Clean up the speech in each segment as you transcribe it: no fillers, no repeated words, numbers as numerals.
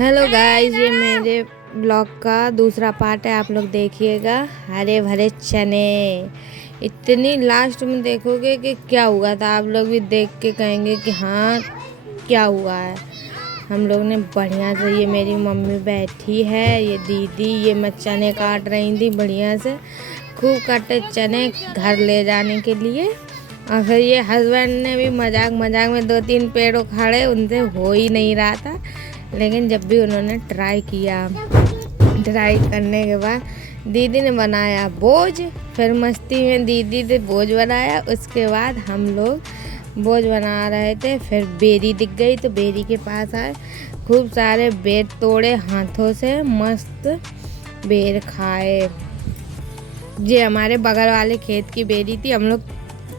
Hello guys, ये मेरे blog का दूसरा पार्ट है। आप लोग देखिएगा। हरे भरे चने इतनी लास्ट में देखोगे कि क्या हुआ था। आप लोग भी देख के कहेंगे कि हाँ क्या हुआ है। हम लोग ने बढ़िया से, ये मेरी मम्मी बैठी है, ये दीदी, ये मैं चने काट रही थी बढ़िया से, खूब काटे चने घर ले जाने के लिए। और फिर ये हस्बैंड ने भी मजाक मजाक में 2-3 पेड़ उखाड़े, उनसे हो ही नहीं रहा था। लेकिन जब भी उन्होंने ट्राई किया, ट्राई करने के बाद दीदी ने बनाया बोझ। फिर मस्ती में दीदी ने बोझ बनाया। उसके बाद हम लोग बोझ बना रहे थे, फिर बेरी दिख गई तो बेरी के पास आए, खूब सारे बेर तोड़े हाथों से, मस्त बेर खाए। ये हमारे बगल वाले खेत की बेरी थी, हम लोग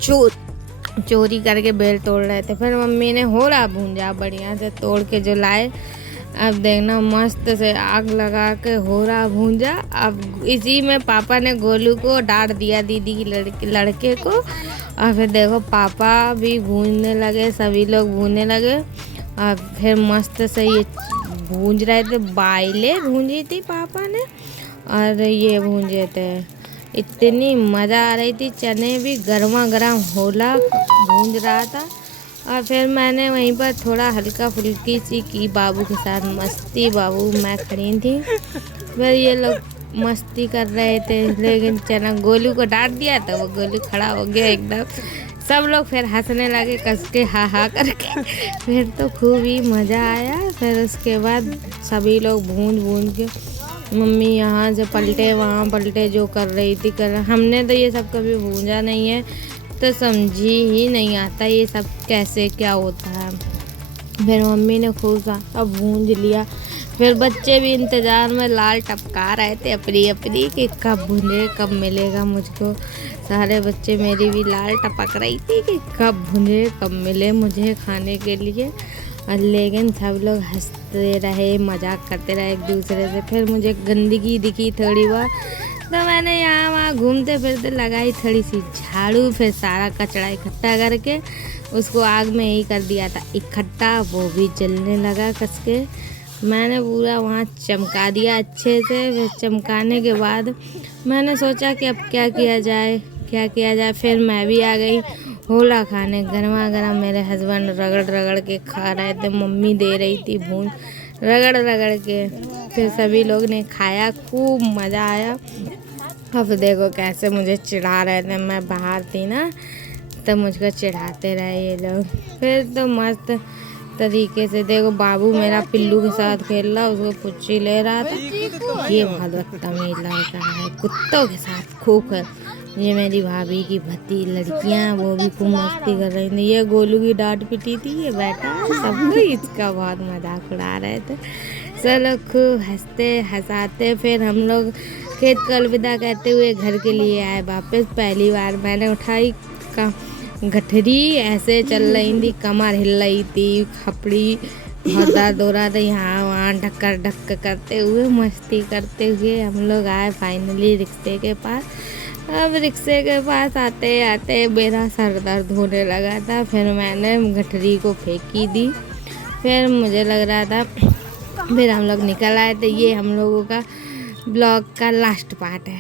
चोरी करके बेर तोड़ रहे थे। फिर मम्मी ने होरा भूंजा बढ़िया से तोड़ के जो लाए। अब देखना मस्त से आग लगा के होरा भूंजा। अब इसी में पापा ने गोलू को डांट दिया, दीदी की लड़के को। और फिर देखो पापा भी भूनने लगे, सभी लोग भूनने लगे। और फिर मस्त से ये भूंज रहे थे, बाइले भूंजी थी पापा ने और ये भूंजे थे। इतनी मज़ा आ रही थी, चने भी गर्मा गर्म होला भूंज रहा था। और फिर मैंने वहीं पर थोड़ा हल्का फुल्की सी की बाबू के साथ मस्ती। बाबू मैं खड़ी थी, फिर ये लोग मस्ती कर रहे थे। लेकिन चना गोलू को डांट दिया तो वो गोलू खड़ा हो गया एकदम। सब लोग फिर हंसने लगे कस के, हा हा करके। फिर तो खूब ही मज़ा आया। फिर उसके बाद सभी लोग भून के, मम्मी यहाँ से पलटे वहाँ पलटे, जो कर रही थी कर। हमने तो ये सब कभी भूंजा नहीं है तो समझी ही नहीं आता ये सब कैसे क्या होता है। फिर मम्मी ने खूब सा भूंज लिया। फिर बच्चे भी इंतज़ार में लाल टपका रहे थे अपनी अपनी कि कब भूंजे, कब मिलेगा मुझको। सारे बच्चे मेरी भी लाल टपक रही थी कि कब भूंजे, कब मिले मुझे खाने के लिए। और लेकिन सब लोग हंसते रहे, मजाक करते रहे एक दूसरे से। फिर मुझे गंदगी दिखी थोड़ी बहुत, तो मैंने यहाँ वहाँ घूमते फिरते लगाई थोड़ी सी झाड़ू। फिर सारा कचरा इकट्ठा करके उसको आग में ही कर दिया था इकट्ठा, वो भी जलने लगा कस के। मैंने पूरा वहाँ चमका दिया अच्छे से। फिर चमकाने के बाद मैंने सोचा कि अब क्या किया जाए। फिर मैं भी आ गई होला खाने, गर्मा गर्म। मेरे हस्बैंड रगड़ रगड़ के खा रहे थे, मम्मी दे रही थी भून रगड़ रगड़ के। फिर सभी लोग ने खाया, खूब मज़ा आया। अब देखो कैसे मुझे चिढ़ा रहे थे, मैं बाहर थी ना तो मुझको चिढ़ाते रहे ये लोग। फिर तो मस्त तरीके से देखो बाबू मेरा पिल्लू के साथ खेल रहा, उसको पुच्ची ले रहा था। ये बहुत बदतमीज लड़का है, कुत्तों के साथ खूब। ये मेरी भाभी की भती लड़कियां, वो भी खूब मस्ती कर रही थी। ये गोलू की डांट पिटी थी, ये बैठा सब लोग इसका बहुत मजाक उड़ा रहे थे। सब लोग खूब हंसते हंसाते। फिर हम लोग खेत को अलविदा कहते हुए घर के लिए आए वापस। पहली बार मैंने उठाई गठरी, ऐसे चल रही थी, कमर हिल रही थी, खपड़ी बहुत दर्द हो रहा था, यहाँ वहाँ ढक्कर करते हुए, मस्ती करते हुए हम लोग आए फाइनली रिक्शे के पास। अब रिक्शे के पास आते आते मेरा सर दर्द होने लगा था। फिर मैंने गठरी को फेंकी दी। फिर मुझे लग रहा था, फिर हम लोग निकल आए थे। ये हम लोगों का ब्लॉग का लास्ट पार्ट है।